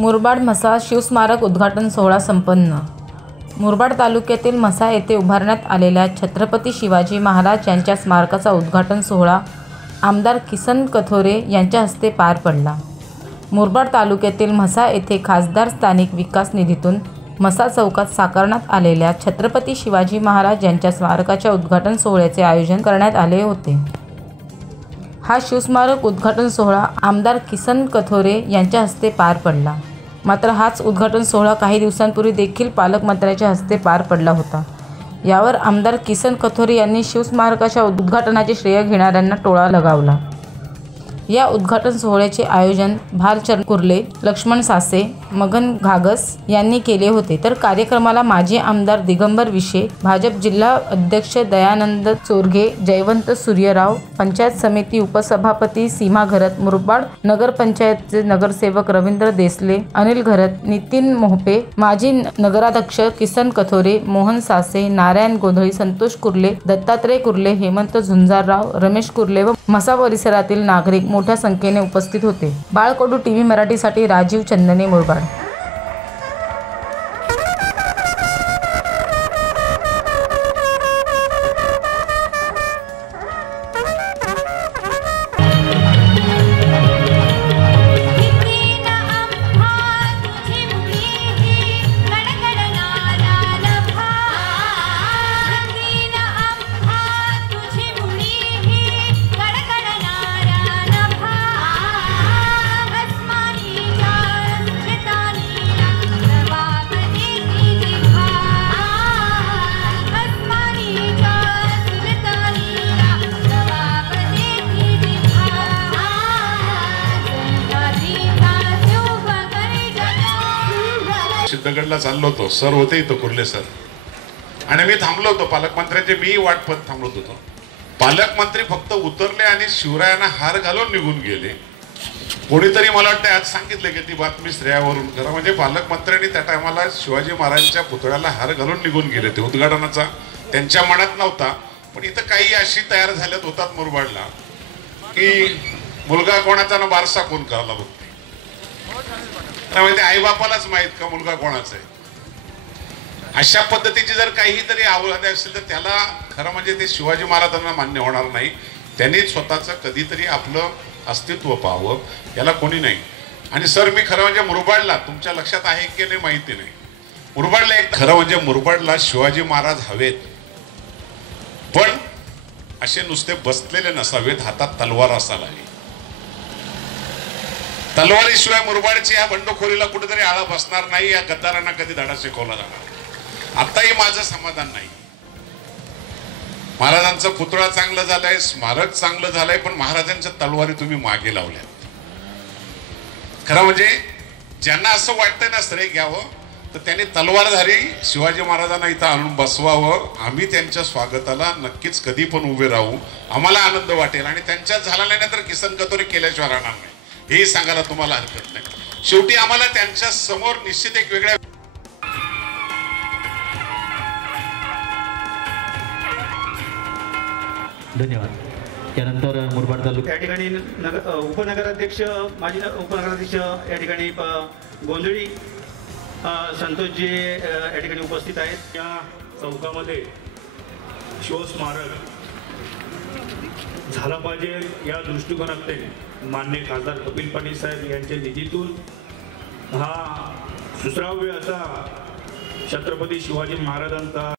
मुरबाड म्हसा शिवस्मारक उद्घाटन सोहळा संपन्न. मुरबाड तालुक्यातील म्हसा येथे उभारण्यात आलेल्या छत्रपती शिवाजी महाराज यांच्या स्मारकाचा उद्घाटन सोहळा आमदार किसन कथोरे यांच्या हस्ते पार पडला. मुरबाड तालुक्यातील म्हसा येथे खासदार स्थानिक विकास निधीतून म्हसा चौकात साकारण्यात आलेल्या छत्रपती शिवाजी महाराज यांच्या स्मारकाच्या उद्घाटन सोहळ्याचे आयोजन करण्यात आले होते. हा शिवस्मारक उद्घाटन सोहळा आमदार किसन कथोरे यांच्या हस्ते पार पडला. मात्र हाच उद्घाटन सोहळा काही दिवसांपूर्वी देखील पालकमंत्र्यांच्या हस्ते पार पडला होता. यावर आमदार किसन कथोरे यांनी शिवस्मारकाच्या उद्घाटनाचे श्रेय घेणाऱ्यांना टोळा लगावला. या उद्घाटन सोहळ्याचे आयोजन भालचरण कुर्ले लक्ष्मण सासे मगन घागस यांनी केले होते. तर कार्यक्रमाला माजी आमदार दिगंबर विशे भाजप जिल्हा अध्यक्ष दयानंद चोरघे जयवंत सूर्यराव पंचायत समिती उपसभापती सीमा घरत मुरबाड नगरपंचायतचे नगरसेवक रवींद्र देसले अनिल घरत नितीन मोहपे माजी नगराध्यक्ष किसन कथोरे मोहन सासे नारायण गोंधळी संतोष कुर्ले दत्तात्रय कुर्ले हेमंत झुंजारराव रमेश कुर्ले व मसा परिसरातील नागरिक मोठ्या संख्येने उपस्थित होते. बाळकोडू टीव्ही मराठीसाठी राजीव चंदने मुरबाड. सिद्धगडला चाललो होतो. सर होते इथं कुर्ले सर. आणि मी थांबलो होतो. पालकमंत्र्यांचे मी वाट पत थांबलो होतो. पालकमंत्री फक्त उतरले आणि शिवरायांना हार घालून निघून गेले. कोणीतरी मला वाटतं आज सांगितले की ती बातमी श्रेयावरून खरं म्हणजे पालकमंत्र्यांनी त्या टायमाला शिवाजी महाराजांच्या पुतळ्याला हार घालून निघून गेले ते उद्घाटनाचा. त्यांच्या मनात नव्हता. पण इथं काही अशी तयार झाल्यात होतात मुरबाडला. की मुलगा कोणाचा ना बारसा कोण करायला बघते त्यामुळे ते आईबापालाच माहीत का मुलगा कोणाचा आहे? अशा पद्धतीची जर काहीतरी आवड असेल तर त्याला खरं म्हणजे ते शिवाजी महाराजांना मान्य होणार नाही. त्यांनी स्वतःचं कधीतरी आपलं अस्तित्व पाहावं याला कोणी नाही. आणि सर मी खरं म्हणजे मुरबाडला तुमच्या लक्षात आहे की नाही माहिती नाही. मुरबाडला एक खरं म्हणजे मुरबाडला शिवाजी महाराज हवेत. पण असे नुसते बसलेले नसावेत हातात तलवार असायला हवी तलवारीशिवाय मुरबाडची या बंडखोरीला कुठेतरी आळा बसणार नाही या गद्दारांना कधी धडा शिकवला जाणार आताही माझं समाधान नाही. महाराजांचा पुतळा चांगलं झालाय स्मारक चांगलं झालंय पण महाराजांच्या तलवारी तुम्ही मागे लावल्यात. खरं म्हणजे ज्यांना असं वाटतंय ना श्रेय घ्यावं तर त्यांनी तलवारधारी शिवाजी महाराजांना इथं आणून बसवावं. आम्ही त्यांच्या स्वागताला नक्कीच कधी पण उभे राहू. आम्हाला आनंद वाटेल आणि त्यांच्या झाला नाही तर किसन कतोरी केल्याशिवाय राहणार नाही. हेही सांगायला तुम्हाला हरकत नाही. शेवटी आम्हाला त्यांच्यासमोर निश्चित एक वेगळ्या धन्यवाद. त्यानंतर मुरबाड तालुका या ठिकाणी नगर उपनगराध्यक्ष माजी उपनगराध्यक्ष या ठिकाणी प- गोंधळी संतोषजी या ठिकाणी उपस्थित आहेत. या चौकामध्ये शिवस्मारक झाला पाहिजे या दृष्टिकोनात मान्य खासदार कपिल पाटील साहेब यांच्या निधीतून हा सुसराव्य असा छत्रपती शिवाजी महाराजांचा